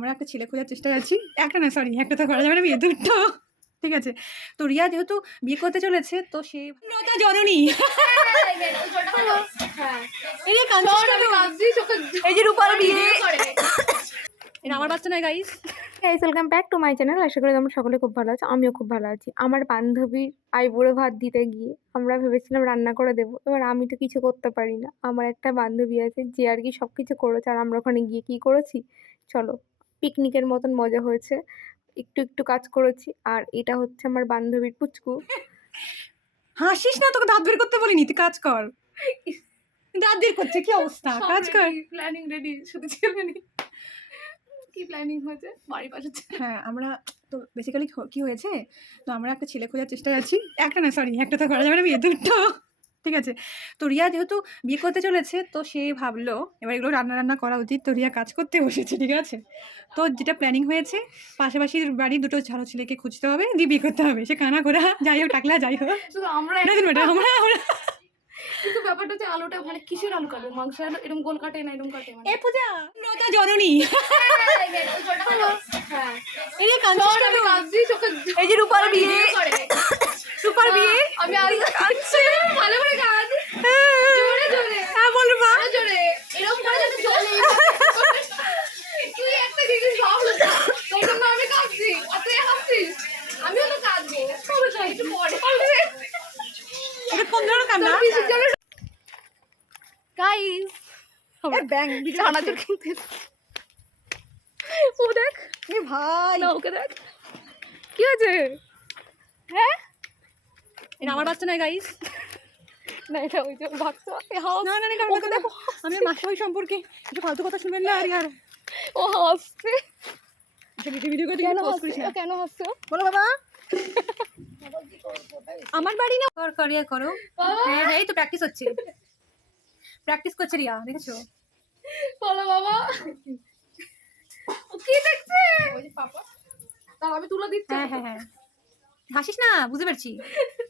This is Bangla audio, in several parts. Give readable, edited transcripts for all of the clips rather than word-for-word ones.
আমরা একটা ছেলে খোঁজার চেষ্টায় আছি। একটা না, সরি, একটা তো করা যাবে না, বিয়ে দুটো। ঠিক আছে। তো রিয়া যেহেতু বিয়ে করতে চলেছে, তো সে লতা জননী। এই যে কাঁদছিস কেন? এই যে রূপার বিয়ে। এটা আমার বাচ্চা নয় guys. Guys, welcome back to my channel. আশা করি তোমরা সকলে খুব ভালো আছো, আমিও খুব ভালো আছি। আমার বান্ধবীর আইবুড়ো ভাত দিতে গিয়ে আমরা ভেবেছিলাম রান্না করে দেবো, এবার আমি তো কিছু করতে পারি না। আমার একটা বান্ধবী আছে যে আর কি সব কিছু করেছে, আর আমরা ওখানে গিয়ে কি করেছি চলো। পিকনিকের মতন মজা হয়েছে, একটু একটু কাজ করেছি। আর এটা হচ্ছে আমার বান্ধবীর পুচকু। হাসিস না, তোকে দাঁত বের করতে বলিনি, তুই কাজ কর। দাঁত বের করছে, কি অবস্থা, কাজ কর। প্ল্যানিং রেডি, শুধু ছেলে নেই। কি প্ল্যানিং হয়েছে বাড়ি পাশে? হ্যাঁ, আমরা তো বেসিক্যালি কি হয়েছে, তো আমরা একটা ছেলে খোঁজার চেষ্টায় আছি। একটা না, সরি, একটা তো করা যাবে না, বিয়ে দুটো। ঠিক আছে। তো রিয়া যেহেতু বিয়ে করতে চলেছে, তো সে ভাবলো এবার এগুলো রান্না রান্না করা উচিত, তো রিয়া কাজ করতে বসেছে। ঠিক আছে। তো যেটা প্ল্যানিং হয়েছে, পাশাপাশি বাড়ির দুটো ঝাড়ু ছেলেকে খুঁজতে হবে, দিয়ে বিয়ে করতে হবে। সে কানা করে যাই হোক, টাকলা যাই হোক, শুধু আমরা আমরা আমরা কিন্তু ব্যাপারটা হচ্ছে আলুটা মানে কিসের আলু কাটবে? মাংস আলু এরকম গোল কাটে না, এরকম কাটে। এ পূজা লতা জননী। হ্যাঁ, এই যে কাঁদছিস কেন? এই যে রূপার বিয়ে। রূপার বিয়ে। আমি আর কাটছি ভালো করে কাট, জোরে জোরে। হ্যাঁ বল রূপা। জোরে এরকম করে যাতে জলে তুই একটা জিনিস ভাবলো, তোর জন্য আমি কাটছি আর তুই হাসছিস। আমিও তো কাটবো, সবে যাই একটু পরে। এটা কোন ধরনের কান্না? গাইস, এ ব্যাং ভিডিও চানাচুর কিনতে। ও দেখ, এ ভাই, না ওকে দেখ কি হয়েছে। হ্যাঁ, এটা আমার বাচ্চা নয় গাইস। না এটা ওই যে বাচ্চা। না না না, ওকে দেখো, আমি মাসিমাই সম্পর্কে একটু ফালতু কথা শুনবেন না। আর ইয়ার ও হাসছে। আচ্ছা, ভিডিও করে কেন পোস্ট হাসছে? করিস না। কেন হাসছে? বলো বাবা। আমার বাড়ি না, কর কর ইয়া করো। হ্যাঁ হ্যাঁ, এই তো প্র্যাকটিস হচ্ছে, প্র্যাকটিস করছে রিয়া, দেখেছো? বলো বাবা। ও কি দেখছে? ওই যে পাপা। তাও আমি তুলে দিচ্ছি। হ্যাঁ হ্যাঁ হ্যাঁ, হাসিস না, বুঝতে পারছি।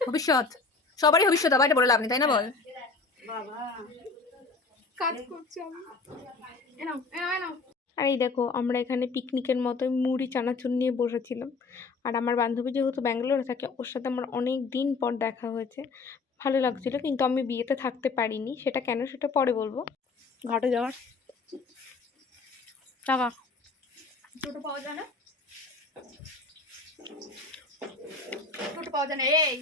ভবিষ্যৎ, সবারই ভবিষ্যৎ, আবার এটা বলে লাভ নেই, তাই না বল? বাবা কাজ করছি আমি। এনাও এনাও এনাও। আর এই দেখো, আমরা এখানে পিকনিকের মতো মুড়ি চানাচুর নিয়ে বসেছিলাম। আর আমার বান্ধবী যেহেতু ব্যাঙ্গালোরে থাকে, ওর সাথে আমার অনেক দিন পর দেখা হয়েছে, ভালো লাগছিল। কিন্তু আমি বিয়েতে থাকতে পারিনি, সেটা কেন সেটা পরে বলবো। ঘাটে যাওয়ার টাকা টোটো পাওয়া যায় না, টোটো পাওয়া যায় না। এই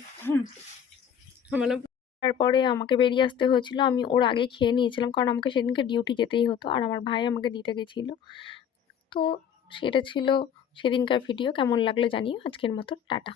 তারপরে আমাকে বেরিয়ে আসতে হয়েছিল। আমি ওর আগেই খেয়ে নিয়েছিলাম, কারণ আমাকে সেদিনকে ডিউটি যেতেই হতো, আর আমার ভাই আমাকে দিতে গেছিলো। তো সেটা ছিল সেদিনকার ভিডিও। কেমন লাগলো জানিও। আজকের মতো টাটা।